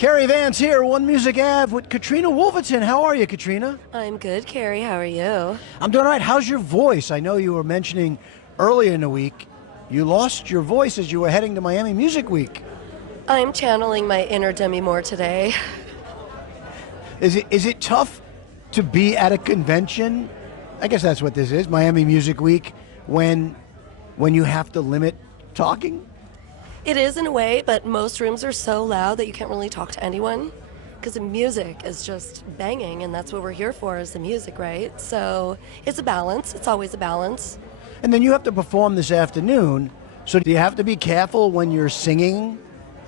CARY Vance here, One Music Ave with Katrina Woolverton. How are you, Katrina? I'm good, CARY. How are you? I'm doing all right. How's your voice? I know you were mentioning earlier in the week you lost your voice as you were heading to MiamiMusicWeek. I'm channeling my inner Demi Moore today. Is it tough to be at a convention? I guess that's what this is, MiamiMusicWeek, when you have to limit talking? It is in a way, but most rooms are so loud that you can't really talk to anyone because the music is just banging, and that's what we're here for, is the music, right? So it's a balance. It's always a balance. And then you have to perform this afternoon, so do you have to be careful when you're singing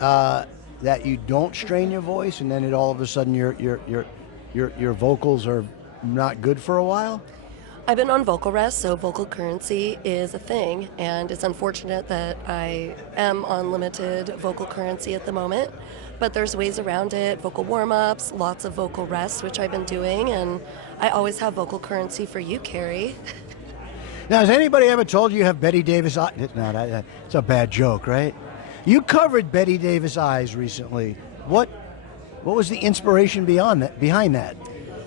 that you don't strain your voice, and then all of a sudden your vocals are not good for a while? I've been on vocal rest, so vocal currency is a thing, and it's unfortunate that I am on limited vocal currency at the moment, but there's ways around it, vocal warm-ups, lots of vocal rest, which I've been doing, and I always have vocal currency for you, CARY. Now, has anybody ever told you have Betty Davis eyes? No, that's a bad joke, right? You covered Betty Davis eyes recently. What was the inspiration behind that?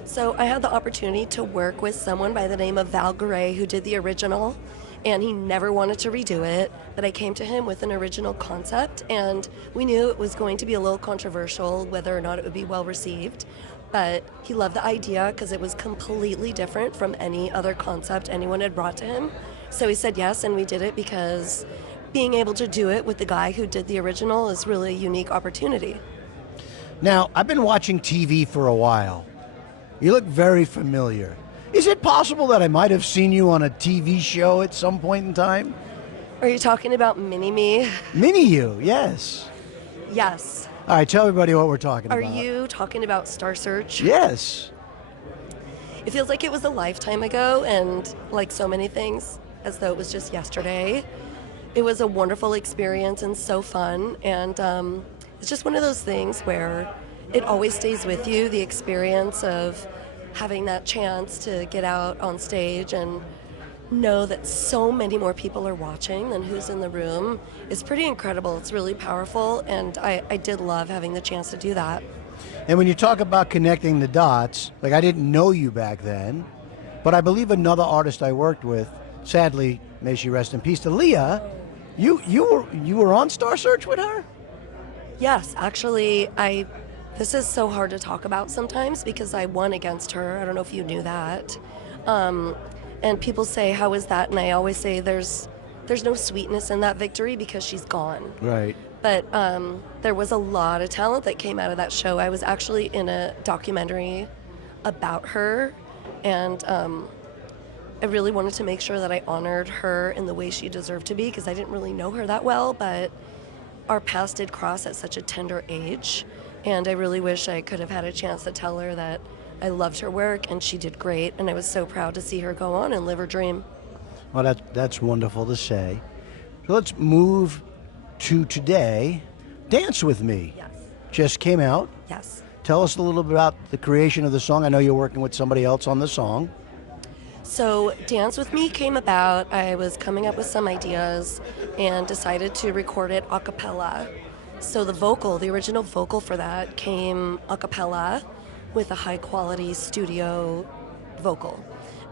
So I had the opportunity to work with someone by the name of Val Garay, who did the original, and he never wanted to redo it, but I came to him with an original concept, and we knew it was going to be a little controversial whether or not it would be well received, but he loved the idea because it was completely different from any other concept anyone had brought to him. So he said yes, and we did it because being able to do it with the guy who did the original is really a unique opportunity. Now, I've been watching TV for a while. You look very familiar. Is it possible that I might have seen you on a TV show at some point in time? Are you talking about Mini-Me? Mini-You, yes. Yes. All right, tell everybody what we're talking about. Are you talking about Star Search? Yes. It feels like it was a lifetime ago, and like so many things, as though it was just yesterday. It was a wonderful experience and so fun, and it's just one of those things where it always stays with you, the experience of having that chance to get out on stage and know that so many more people are watching than who's in the room is pretty incredible. It's really powerful, and I did love having the chance to do that. And when you talk about connecting the dots, like I didn't know you back then, but I believe another artist I worked with, sadly, may she rest in peace, to Leah, you were on Star Search with her? Yes, actually, this is so hard to talk about sometimes because I won against her. I don't know if you knew that. And people say, how is that? And I always say there's no sweetness in that victory because she's gone. Right. But there was a lot of talent that came out of that show. I was actually in a documentary about her, and I really wanted to make sure that I honored her in the way she deserved to be because I didn't really know her that well, but our paths did cross at such a tender age. And I really wish I could have had a chance to tell her that I loved her work and she did great, and I was so proud to see her go on and live her dream. Well, that's wonderful to say. So let's move to today. Dance With Me. Yes. Just came out. Yes. Tell us a little bit about the creation of the song. I know you're working with somebody else on the song. So Dance With Me came about. I was coming up with some ideas and decided to record it a cappella. So the original vocal for that came a cappella with a high quality studio vocal.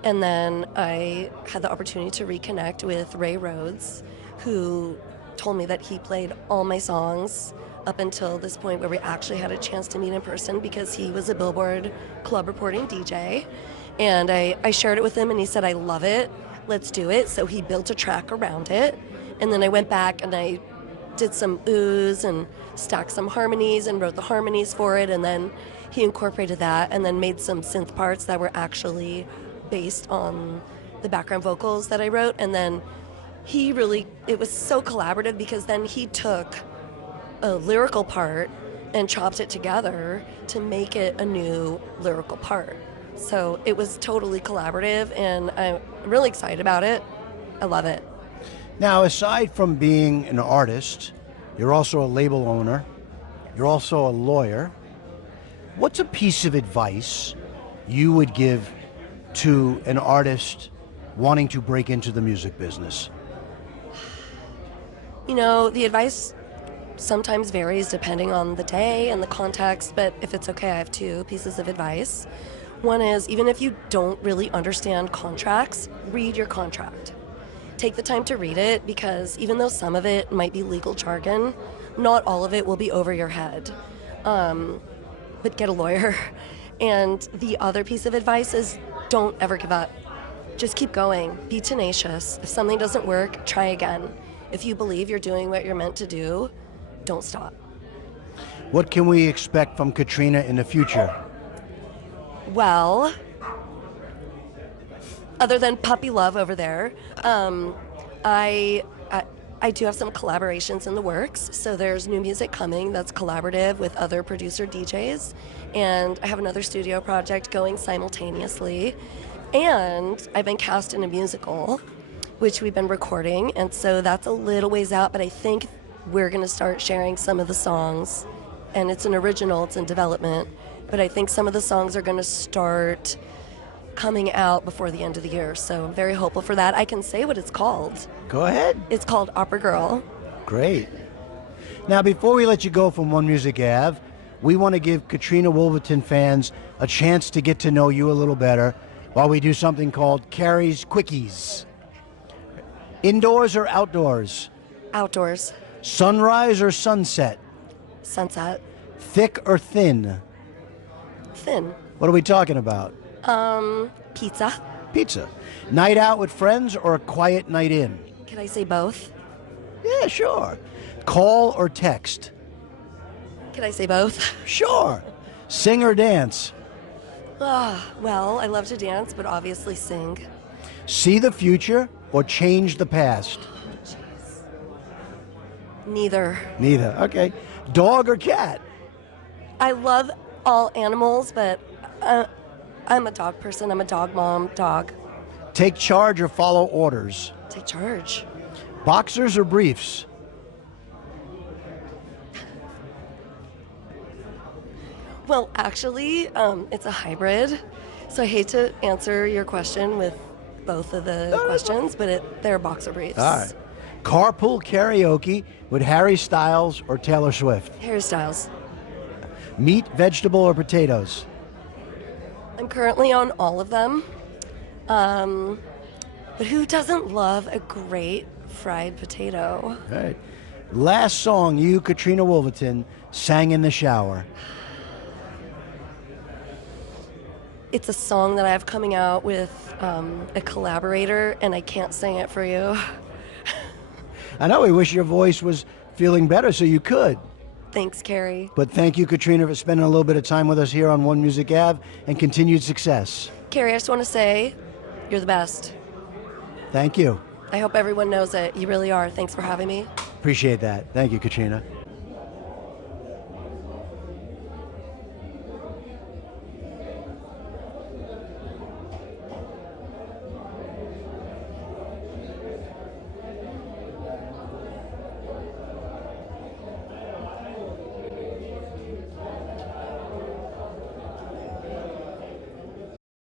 And then I had the opportunity to reconnect with Ray Rhodes, who told me that he played all my songs up until this point where we actually had a chance to meet in person because he was a Billboard club reporting DJ. And I shared it with him and he said, I love it, let's do it. So he built a track around it. And then I went back and I did some oohs and stacked some harmonies and wrote the harmonies for it, and then he incorporated that and then made some synth parts that were actually based on the background vocals that I wrote. And then it was so collaborative because then he took a lyrical part and chopped it together to make it a new lyrical part. So it was totally collaborative, and I'm really excited about it. I love it. Now, aside from being an artist, you're also a label owner. You're also a lawyer. What's a piece of advice you would give to an artist wanting to break into the music business? You know, the advice sometimes varies depending on the day and the context, but if it's okay, I have two pieces of advice. One is, even if you don't really understand contracts, read your contract. Take the time to read it, because even though some of it might be legal jargon, not all of it will be over your head. But get a lawyer. And the other piece of advice is, don't ever give up. Just keep going. Be tenacious. If something doesn't work, try again. If you believe you're doing what you're meant to do, don't stop. What can we expect from Katrina in the future? Well, other than puppy love over there, I do have some collaborations in the works. So there's new music coming that's collaborative with other producer DJs, and I have another studio project going simultaneously. And I've been cast in a musical, which we've been recording, and so that's a little ways out, but I think we're going to start sharing some of the songs. And it's an original, it's in development, but I think some of the songs are going to start coming out before the end of the year, so I'm very hopeful for that. I can say what it's called. Go ahead. It's called Opera Girl. Great. Now, before we let you go from One Music Ave, we want to give Katrina Woolverton fans a chance to get to know you a little better while we do something called CARY's Quickies. Indoors or outdoors? Outdoors. Sunrise or sunset? Sunset. Thick or thin? Thin. What are we talking about? Pizza. Pizza. Night out with friends or a quiet night in? Can I say both? Yeah, sure. Call or text? Can I say both? Sure. Sing or dance? Well, I love to dance, but obviously sing. See the future or change the past? Neither. Neither. Okay. Dog or cat? I love all animals, but I'm a dog person. I'm a dog mom. Dog. Take charge or follow orders? Take charge. Boxers or briefs? Well, actually, it's a hybrid. So I hate to answer your question with both of the questions, but they're boxer briefs. All right. Carpool karaoke with Harry Styles or Taylor Swift? Harry Styles. Meat, vegetable, or potatoes? I'm currently on all of them. But who doesn't love a great fried potato? All right. Last song you, Katrina Woolverton, sang in the shower? It's a song that I have coming out with a collaborator, and I can't sing it for you. I know we wish your voice was feeling better so you could. Thanks, CARY. But thank you, Katrina, for spending a little bit of time with us here on One Music Ave, and continued success. CARY, I just want to say, you're the best. Thank you. I hope everyone knows it. You really are. Thanks for having me. Appreciate that. Thank you, Katrina.